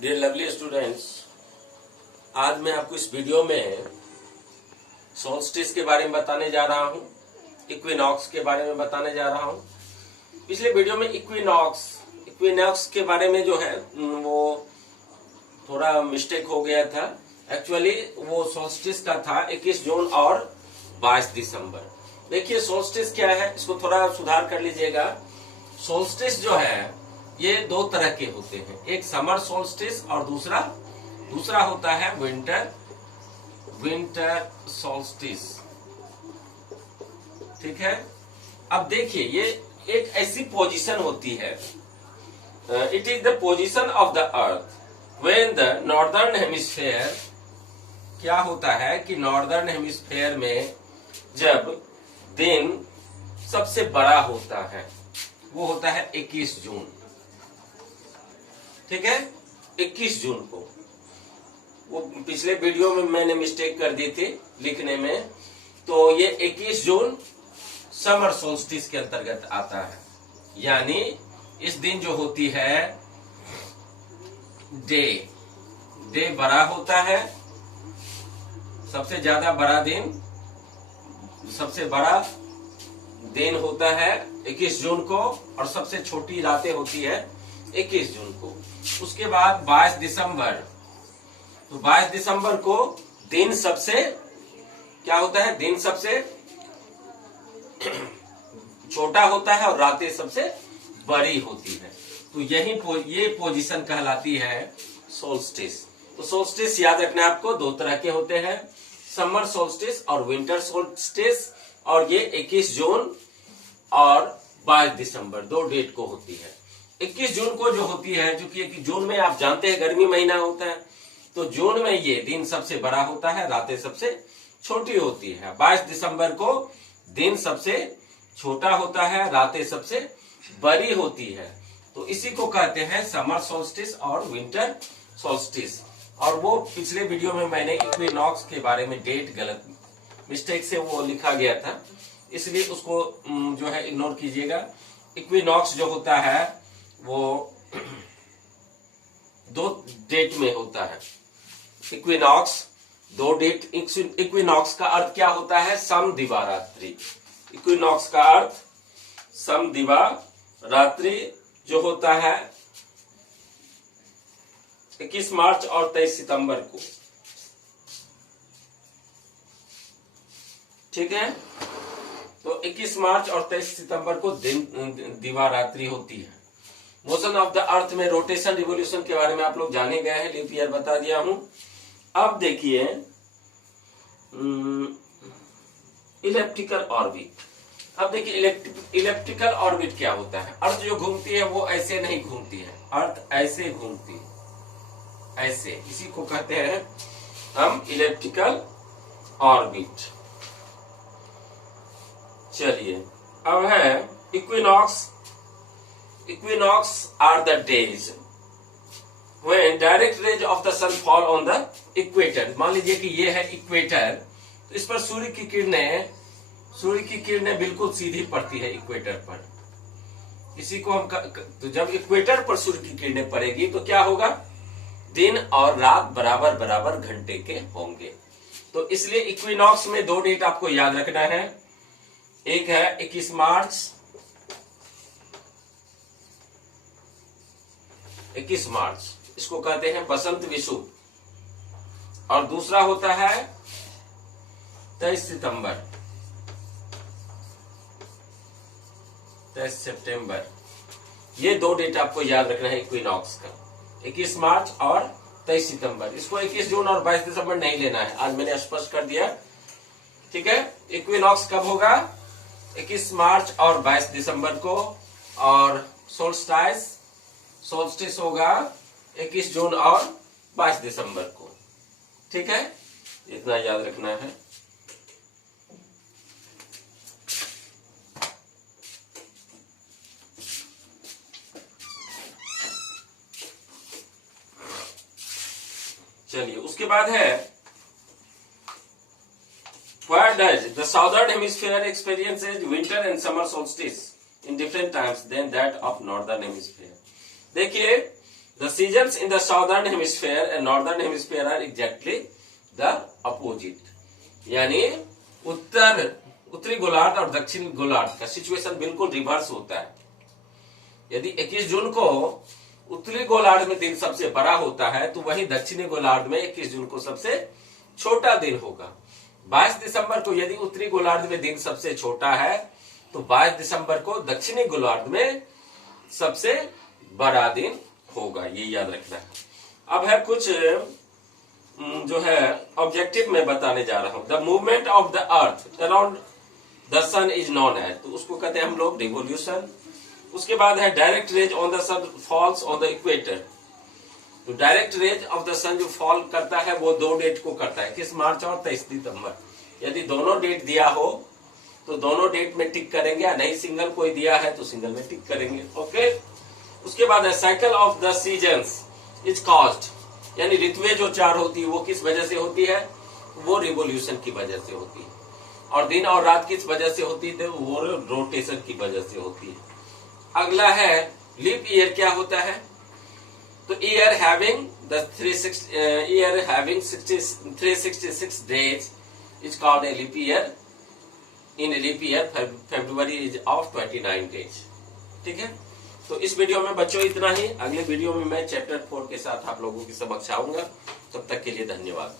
Dear lovely students, आज मैं आपको इस वीडियो में सोल्स्टिस के बारे में बताने जा रहा हूँ, इक्विनॉक्स के बारे में बताने जा रहा हूँ। पिछले वीडियो में इक्विनॉक्स के बारे में जो है वो थोड़ा मिस्टेक हो गया था। एक्चुअली वो सोल्स्टिस का था 21 जून और 22 दिसंबर। देखिए सोल्स्टिस क्या है, इसको थोड़ा सुधार कर लीजिएगा। सोल्स्टिस जो है ये दो तरह के होते हैं, एक समर सोल्स्टिस और दूसरा होता है विंटर सोल्स्टिस। ठीक है, अब देखिए ये एक ऐसी पोजीशन होती है, it is the position of the earth when the northern hemisphere, क्या होता है कि नॉर्दर्न हेमिस्फेयर में जब दिन सबसे बड़ा होता है वो होता है 21 जून। ठीक है, 21 जून को। वो पिछले वीडियो में मैंने मिस्टेक कर दी थी लिखने में, तो ये 21 जून समर सोल्स्टिस के अंतर्गत आता है। यानी इस दिन जो होती है डे बड़ा होता है, सबसे ज्यादा बड़ा दिन, सबसे बड़ा दिन होता है 21 जून को और सबसे छोटी रातें होती है 21 जून को। उसके बाद 22 दिसंबर, तो 22 दिसंबर को दिन सबसे क्या होता है, दिन सबसे छोटा होता है और रातें सबसे बड़ी होती है। तो ये पोजीशन कहलाती है सोल्स्टिस। तो सोल्स्टिस याद रखना आपको दो तरह के होते हैं, समर सोल्स्टिस और विंटर सोल्स्टिस। और ये 21 जून और 22 दिसंबर दो डेट को होती है। 21 जून को जो होती है, क्योंकि जून में आप जानते हैं गर्मी महीना होता है, तो जून में ये दिन सबसे बड़ा होता है, रातें सबसे छोटी होती है। 22 दिसंबर को दिन सबसे छोटा होता है, रातें सबसे बड़ी होती है। तो इसी को कहते हैं समर सोल्स्टिस और विंटर सोल्स्टिस। और वो पिछले वीडियो में मैंने इक्विनॉक्स के बारे में डेट गलत मिस्टेक से वो लिखा गया था, इसलिए उसको जो है इग्नोर कीजिएगा। इक्विनॉक्स जो होता है वो दो डेट में होता है। इक्विनॉक्स दो डेट, इक्विनॉक्स का अर्थ क्या होता है, समदिवा रात्रि। इक्विनॉक्स का अर्थ समदिवा रात्रि जो होता है 21 मार्च और 23 सितंबर को। ठीक है, तो 21 मार्च और 23 सितंबर को दिवा रात्रि होती है। मोशन ऑफ द अर्थ में रोटेशन रिवोल्यूशन के बारे में आप लोग जाने गए हैं, लीप ईयर बता दिया हूं। अब देखिए इलेप्टिकल ऑर्बिट। अब देखिए इलेप्टिकल ऑर्बिट क्या होता है। अर्थ जो घूमती है वो ऐसे नहीं घूमती है, अर्थ ऐसे घूमती है, ऐसे, इसी को कहते हैं हम इलेप्टिकल ऑर्बिट। चलिए अब है equinox. Equinox are the days when direct rays of the sun fall on the equator। मान लीजिए कि ये है इक्वेटर, तो इस पर सूर्य की किरणें बिल्कुल सीधी पड़ती है इक्वेटर पर। इसी को हम तो जब इक्वेटर पर सूर्य की किरणें पड़ेगी तो क्या होगा, दिन और रात बराबर बराबर घंटे के होंगे। तो इसलिए इक्विनॉक्स में दो डेट आपको याद रखना है, एक है 21 मार्च, 21 मार्च, इसको कहते हैं बसंत विषुव, और दूसरा होता है 23 सितंबर, 23 सितंबर। ये दो डेट आपको याद रखना है इक्विनॉक्स का, 21 मार्च और 23 सितंबर। इसको 21 जून और 22 दिसंबर नहीं लेना है, आज मैंने स्पष्ट कर दिया। ठीक है, इक्विनॉक्स कब होगा, 21 मार्च और 22 दिसंबर को, और सोल्स्टिस होगा 21 जून और 22 दिसंबर को। ठीक है, इतना याद रखना है। चलिए उसके बाद है where does the southern hemisphere experiences winter and summer solstice in different times than that of northern hemisphere। देखिए the seasons in the southern hemisphere and northern hemisphere are exactly the opposite. यानी उत्तरी गोलार्ध और दक्षिण गोलार्ध का situation बिल्कुल reverse होता है। यदि 21 जून को उत्तरी गोलार्ध में दिन सबसे बड़ा होता है तो वहीं दक्षिणी गोलार्ध में 21 जून को सबसे छोटा दिन होगा। 22 दिसंबर को यदि उत्तरी गोलार्ध में दिन सबसे छोटा है तो 22 दिसंबर को दक्षिणी गोलार्ध में सबसे बड़ा दिन होगा, ये याद रखना है। अब है कुछ जो है ऑब्जेक्टिव में बताने जा रहा हूं। The movement of the earth around the sun is known as, तो उसको कहते हैं हम लोग रिवोल्यूशन। उसके बाद है direct rays on the sun falls on the equator. तो direct rays of the sun जो फॉल करता है वो 2 डेट को करता है, किस मार्च और 23 दिसंबर। यदि दोनों डेट दिया हो तो दोनों डेट में टिक करेंगे, या नहीं सिंगल कोई दिया है तो सिंगल में टिक करेंगे। ओके। उसके बाद है cycle of the seasons is caused, यानी ऋतुएं जो 4 होती है वो किस वजह से होती है, वो रिवोल्यूशन की वजह से होती है। और दिन और रात किस वजह से होती है, वो रोटेशन की वजह से होती है। अगला है लीप ईयर क्या होता है, तो year having 366 days is called a leap year. In leap year February is of 29 days. ठीक है, तो इस वीडियो में बच्चों इतना ही। अगले वीडियो में मैं चैप्टर 4 के साथ आप लोगों के समक्ष आऊंगा। तब तक के लिए धन्यवाद।